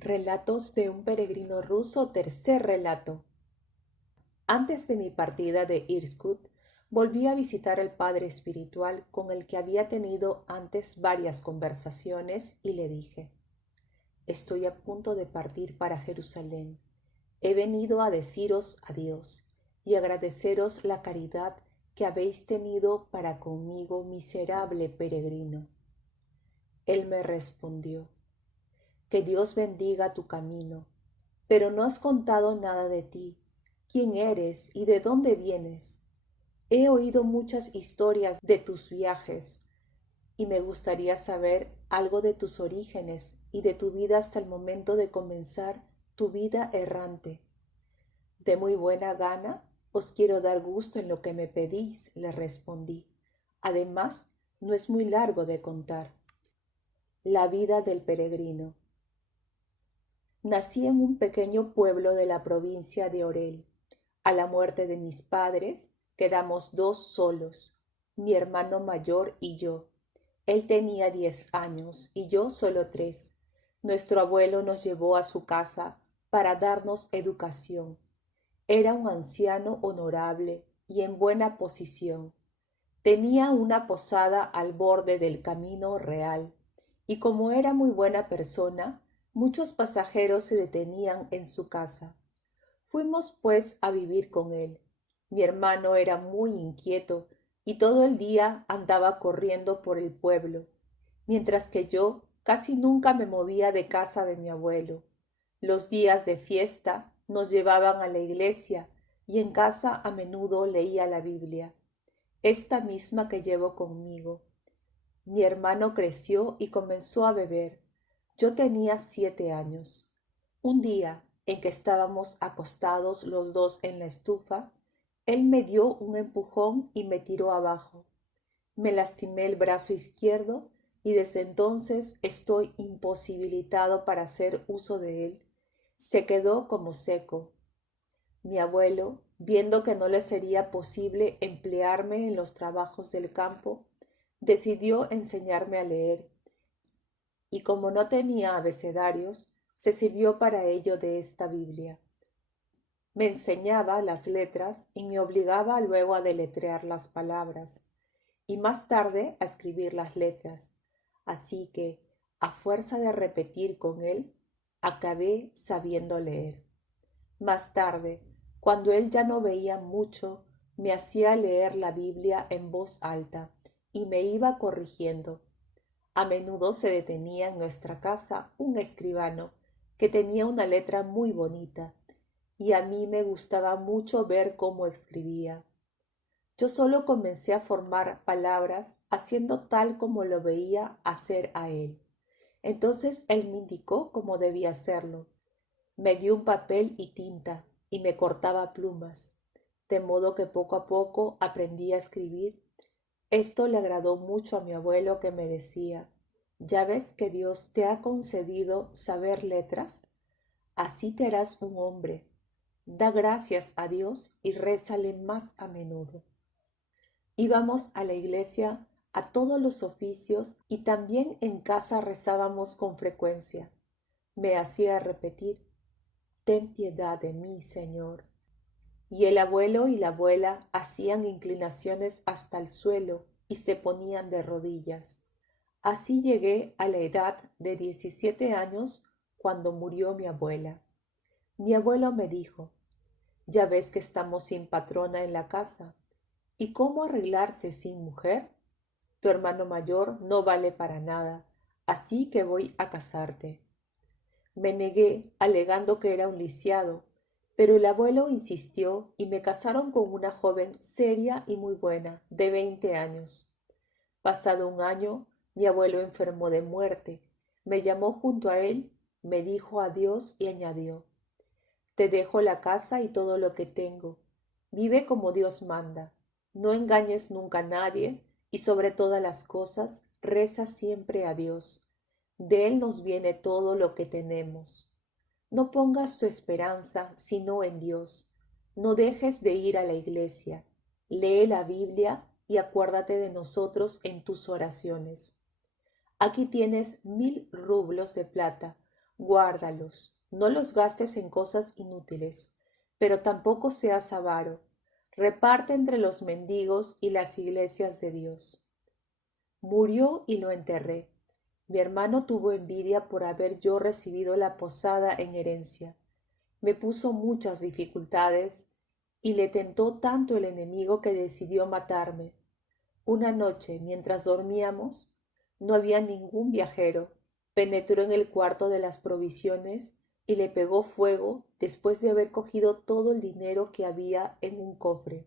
Relatos de un peregrino ruso, tercer relato. Antes de mi partida de Irkutsk, volví a visitar al padre espiritual con el que había tenido antes varias conversaciones y le dije: estoy a punto de partir para Jerusalén. He venido a deciros adiós y agradeceros la caridad que habéis tenido para conmigo, miserable peregrino. Él me respondió: que Dios bendiga tu camino, pero no has contado nada de ti. ¿Quién eres y de dónde vienes? He oído muchas historias de tus viajes y me gustaría saber algo de tus orígenes y de tu vida hasta el momento de comenzar tu vida errante. De muy buena gana os quiero dar gusto en lo que me pedís, le respondí. Además, no es muy largo de contar. La vida del peregrino. Nací en un pequeño pueblo de la provincia de Orel. A la muerte de mis padres, quedamos dos solos, mi hermano mayor y yo. Él tenía 10 años y yo solo 3. Nuestro abuelo nos llevó a su casa para darnos educación. Era un anciano honorable y en buena posición. Tenía una posada al borde del camino real, y como era muy buena persona, muchos pasajeros se detenían en su casa. Fuimos pues a vivir con él. Mi hermano era muy inquieto y todo el día andaba corriendo por el pueblo, mientras que yo casi nunca me movía de casa de mi abuelo. Los días de fiesta nos llevaban a la iglesia y en casa a menudo leía la Biblia, esta misma que llevo conmigo. Mi hermano creció y comenzó a beber. Yo tenía 7 años. Un día, en que estábamos acostados los dos en la estufa, él me dio un empujón y me tiró abajo. Me lastimé el brazo izquierdo y desde entonces estoy imposibilitado para hacer uso de él. Se quedó como seco. Mi abuelo, viendo que no le sería posible emplearme en los trabajos del campo, decidió enseñarme a leer, y como no tenía abecedarios, se sirvió para ello de esta Biblia. Me enseñaba las letras y me obligaba luego a deletrear las palabras, y más tarde a escribir las letras, así que, a fuerza de repetir con él, acabé sabiendo leer. Más tarde, cuando él ya no veía mucho, me hacía leer la Biblia en voz alta y me iba corrigiendo. A menudo se detenía en nuestra casa un escribano que tenía una letra muy bonita y a mí me gustaba mucho ver cómo escribía. Yo solo comencé a formar palabras haciendo tal como lo veía hacer a él. Entonces él me indicó cómo debía hacerlo. Me dio un papel y tinta y me cortaba plumas, de modo que poco a poco aprendí a escribir. Esto le agradó mucho a mi abuelo, que me decía: ya ves que Dios te ha concedido saber letras, así te harás un hombre. Da gracias a Dios y rézale más a menudo. Íbamos a la iglesia a todos los oficios y también en casa rezábamos con frecuencia. Me hacía repetir: ten piedad de mí, Señor. Y el abuelo y la abuela hacían inclinaciones hasta el suelo y se ponían de rodillas. Así llegué a la edad de 17 años cuando murió mi abuela. Mi abuelo me dijo: ya ves que estamos sin patrona en la casa. ¿Y cómo arreglarse sin mujer? Tu hermano mayor no vale para nada, así que voy a casarte. Me negué, alegando que era un lisiado, pero el abuelo insistió y me casaron con una joven seria y muy buena, de 20 años. Pasado un año, mi abuelo enfermó de muerte. Me llamó junto a él, me dijo adiós y añadió: te dejo la casa y todo lo que tengo. Vive como Dios manda. No engañes nunca a nadie y sobre todas las cosas reza siempre a Dios. De Él nos viene todo lo que tenemos. No pongas tu esperanza sino en Dios. No dejes de ir a la iglesia. Lee la Biblia y acuérdate de nosotros en tus oraciones. Aquí tienes 1000 rublos de plata. Guárdalos, no los gastes en cosas inútiles, pero tampoco seas avaro. Reparte entre los mendigos y las iglesias de Dios. Murió y lo enterré. Mi hermano tuvo envidia por haber yo recibido la posada en herencia. Me puso muchas dificultades y le tentó tanto el enemigo que decidió matarme. Una noche, mientras dormíamos, no había ningún viajero. Penetró en el cuarto de las provisiones y le pegó fuego después de haber cogido todo el dinero que había en un cofre.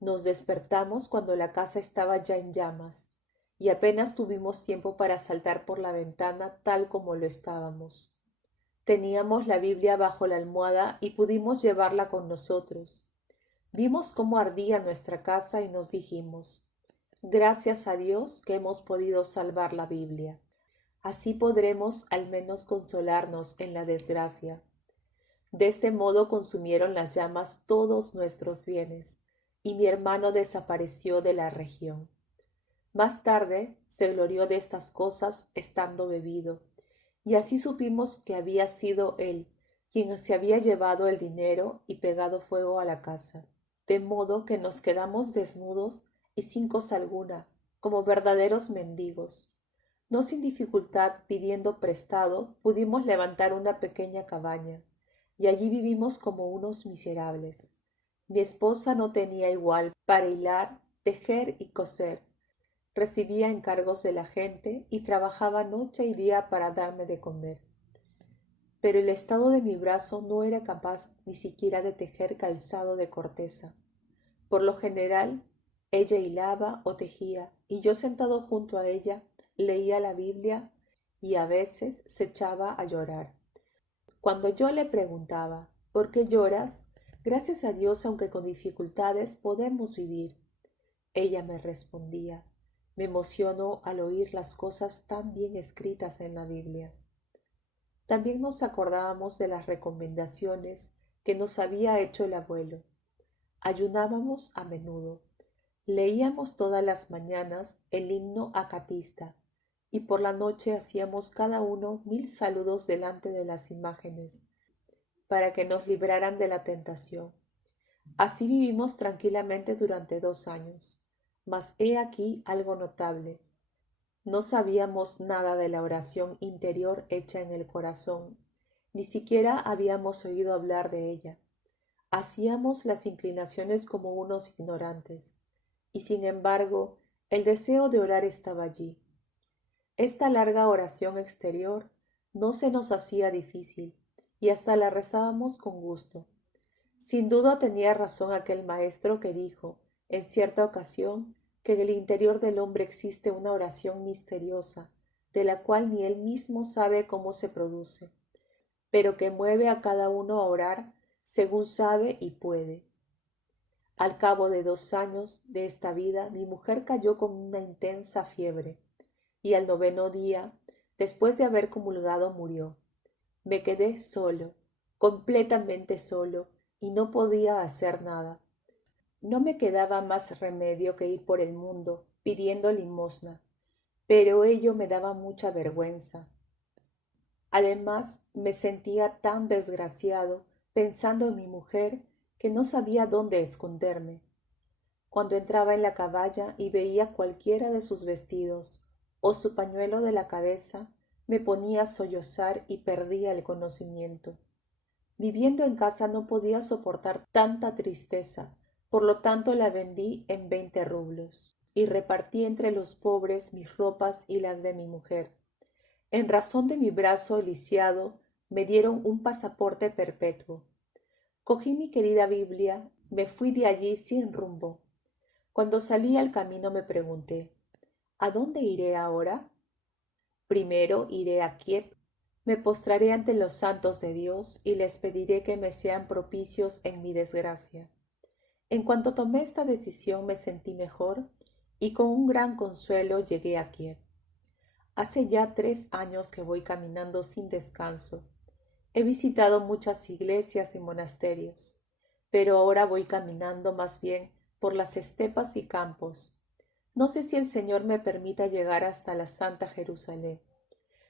Nos despertamos cuando la casa estaba ya en llamas, y apenas tuvimos tiempo para saltar por la ventana tal como lo estábamos. Teníamos la Biblia bajo la almohada y pudimos llevarla con nosotros. Vimos cómo ardía nuestra casa y nos dijimos, gracias a Dios que hemos podido salvar la Biblia. Así podremos al menos consolarnos en la desgracia. De este modo consumieron las llamas todos nuestros bienes, y mi hermano desapareció de la región. Más tarde se glorió de estas cosas estando bebido, y así supimos que había sido él quien se había llevado el dinero y pegado fuego a la casa, de modo que nos quedamos desnudos y sin cosa alguna, como verdaderos mendigos. No sin dificultad, pidiendo prestado, pudimos levantar una pequeña cabaña, y allí vivimos como unos miserables. Mi esposa no tenía igual para hilar, tejer y coser. Recibía encargos de la gente y trabajaba noche y día para darme de comer. Pero el estado de mi brazo no era capaz ni siquiera de tejer calzado de corteza. Por lo general, ella hilaba o tejía, y yo sentado junto a ella leía la Biblia y a veces se echaba a llorar. Cuando yo le preguntaba, ¿por qué lloras? Gracias a Dios, aunque con dificultades, podemos vivir. Ella me respondía, me emociono al oír las cosas tan bien escritas en la Biblia. También nos acordábamos de las recomendaciones que nos había hecho el abuelo. Ayunábamos a menudo. Leíamos todas las mañanas el himno acatista y por la noche hacíamos cada uno 1000 saludos delante de las imágenes para que nos libraran de la tentación. Así vivimos tranquilamente durante 2 años. Mas he aquí algo notable. No sabíamos nada de la oración interior hecha en el corazón, ni siquiera habíamos oído hablar de ella. Hacíamos las inclinaciones como unos ignorantes, y sin embargo el deseo de orar estaba allí. Esta larga oración exterior no se nos hacía difícil, y hasta la rezábamos con gusto. Sin duda tenía razón aquel maestro que dijo, en cierta ocasión, que en el interior del hombre existe una oración misteriosa, de la cual ni él mismo sabe cómo se produce, pero que mueve a cada uno a orar según sabe y puede. Al cabo de 2 años de esta vida, mi mujer cayó con una intensa fiebre, y al 9.º día, después de haber comulgado, murió. Me quedé solo, completamente solo, y no podía hacer nada. No me quedaba más remedio que ir por el mundo pidiendo limosna, pero ello me daba mucha vergüenza. Además, me sentía tan desgraciado pensando en mi mujer que no sabía dónde esconderme. Cuando entraba en la caballa y veía cualquiera de sus vestidos o su pañuelo de la cabeza, me ponía a sollozar y perdía el conocimiento. Viviendo en casa no podía soportar tanta tristeza, por lo tanto la vendí en 20 rublos y repartí entre los pobres mis ropas y las de mi mujer. En razón de mi brazo lisiado, me dieron un pasaporte perpetuo. Cogí mi querida Biblia, me fui de allí sin rumbo. Cuando salí al camino me pregunté, ¿a dónde iré ahora? Primero iré a Kiev. Me postraré ante los santos de Dios y les pediré que me sean propicios en mi desgracia. En cuanto tomé esta decisión me sentí mejor y con un gran consuelo llegué a Kiev. Hace ya 3 años que voy caminando sin descanso. He visitado muchas iglesias y monasterios, pero ahora voy caminando más bien por las estepas y campos. No sé si el Señor me permita llegar hasta la Santa Jerusalén.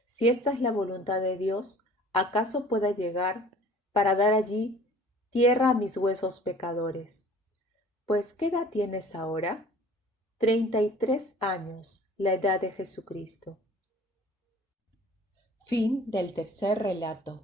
Si esta es la voluntad de Dios, ¿acaso pueda llegar para dar allí tierra a mis huesos pecadores? Pues, ¿qué edad tienes ahora? 33 años, la edad de Jesucristo. Fin del tercer relato.